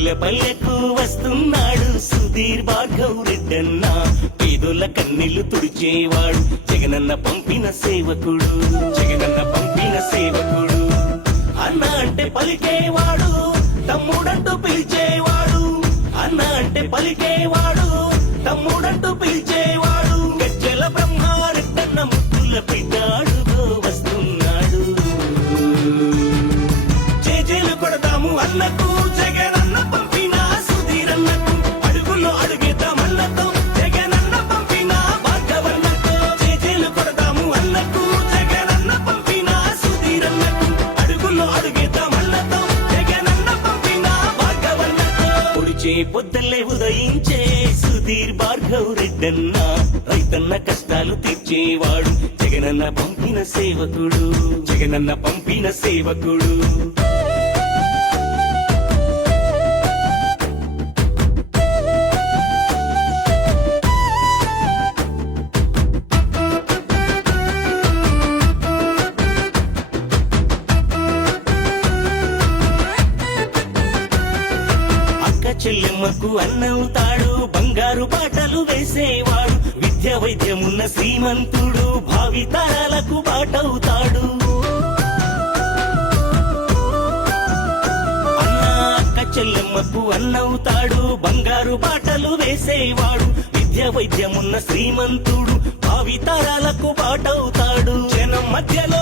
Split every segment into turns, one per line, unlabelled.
పల్లె పల్లెకు వస్తున్నాడు సుధీర్ భార్గవ్ రెడ్డన్న. పేదోళ్ళ కన్నీళ్ళు తుడిచేవాడు. జగనన్న పంపిన సేవకుడు జగనన్న పంపిన సేవకుడు. అన్న అంటే పలికేవాడు తమ్ముడంటూ పిలిచేవాడు. అన్న అంటే పలికేవాడు తమ్ముడంటూ పిలిచేవాడు. పొడిచే పొద్దల్లే ఉదయించే సుధీర్ భార్గవ్ రెడ్డన్న రైతన్న కష్టాలు తెచ్చేవాడు జగనన్న పంపిన సేవకుడు జగనన్న పంపిన సేవకుడు. చెల్లెమ్మకు అన్నవుతాడు బంగారు పాటలు వేసేవాడు. విద్య వైద్యమున్న శ్రీమంతుడు భావి తరాలకు బాటవుతాడు అన్న అక్క చెల్లెమ్మకు అన్నవుతాడు బంగారు బాటలు వేసేవాడు. విద్య వైద్యమున్న శ్రీమంతుడు భావితారాలకు బాటవుతాడు జనం మధ్యలో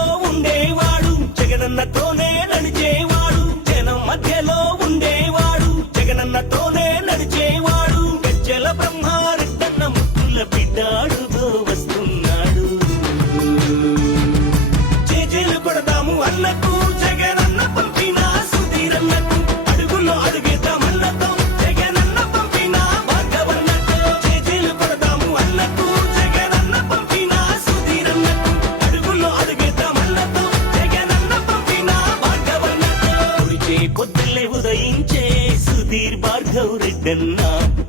కొడదాము జగనన్న పంపిన సుధీరన్నకు అడుగులో అడుగేద్దామన్నతో జగనన్న పంపిన భార్గవన్నతో చేజేలు పడదాము అన్నకు జగనన్న పంపిన సుధీరన్నకు అడుగులో అడుగేద్దామన్నతో జగనన్న పంపిన భార్గవన్నతో. పొడిచే పొద్దుల్లే ఉదయించే సుధీర్ భార్గవ్ రెడ్డన్న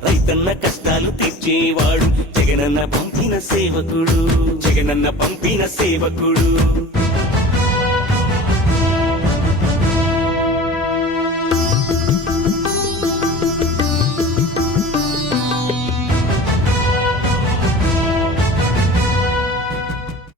రైతన్న కష్టాలు తీర్చేవాడు. జగనన్న పంపిన సేవకుడు జగనన్న పంపిన సేవకుడు.